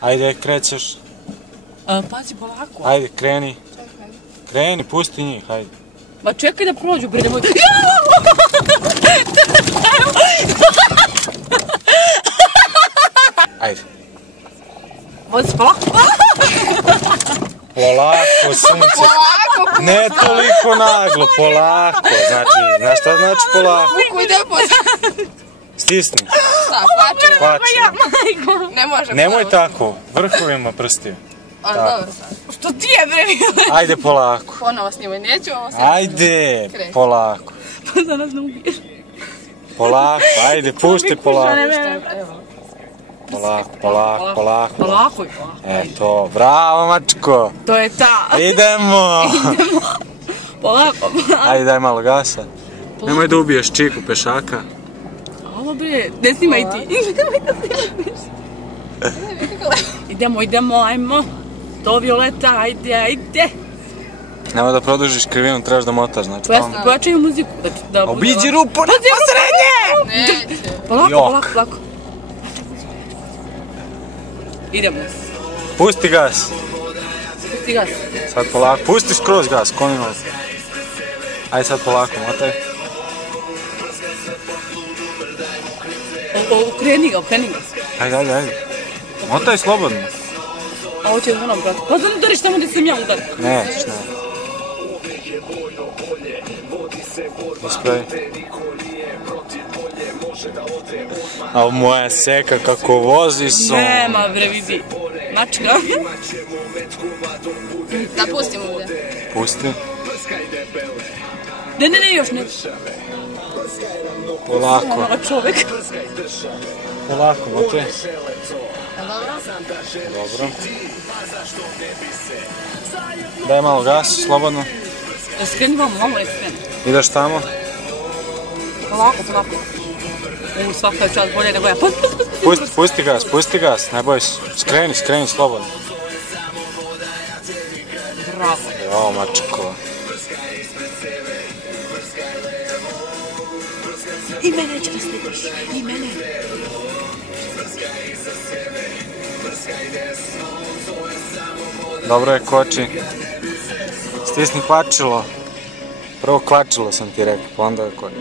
Ajde, krećeš. Pazi, polako. Ajde, kreni. Kreni, pusti njih, ajde. Ma čekaj da prođu, bre, nemoj... Ajde. Vozi, polako. Polako, sunce. Ne toliko naglo, polako. Znači, znaš šta znači polako? Vuku, ide poslije. Stisni. Šta, plače? Ne može. Nemoj tako, vrhovima prstiju. Ali dobro sad. Što ti je, bre, Mile? Ajde, polako. Ponovo snimaj, neću ovo sad. Ajde, polako. Pa za nas ne ubiješ. Polako, ajde, pušti polako. Polako, polako, polako. Polako i polako. Eto, bravo, mačko. To je ta. Idemo. Polako. Ajde, daj malo gasa. Nemoj da ubiješ čiku pešaka. Ovo bre, ne snimaj ti. Nemoj da snimaš. Idemo, ajmo. To Violeta, ajde. Nemoj da produžiš krivinu, trebaš da motaš, znači. Pojačaju muziku. Obiđi rupu na posrednje! Neće. Polako. Idemo. Pusti gas. Sad polako. Pusti skroz gas, konino. Ajde sad polako, motaj. Ukreni ga. Ajde. Motaj slobodno. A ovo će da nam brati. Pa znam udariš tamo gdje sam ja udar. Nećeš, ne. Ispravi. A moja seka kako vozi son. Nema bre, vidi. Mačka. Da pustimo ovdje. Pusti. Ne, još ne. Polako. Mala čovek. Polako, motaj. Dobro? Dobro. Daj malo gas, slobodno. Skreni malo ne skreni. Ideš tamo. Polako. Svaka je čas bolje nego ja. Pusti gas, ne boj se. Skreni, slobodno. Bravo. O, mačko. I mene će da slidiš. I mene. Dobro je, koči. Stisni klačilo. Prvo klačilo sam ti rekao, pa onda koči.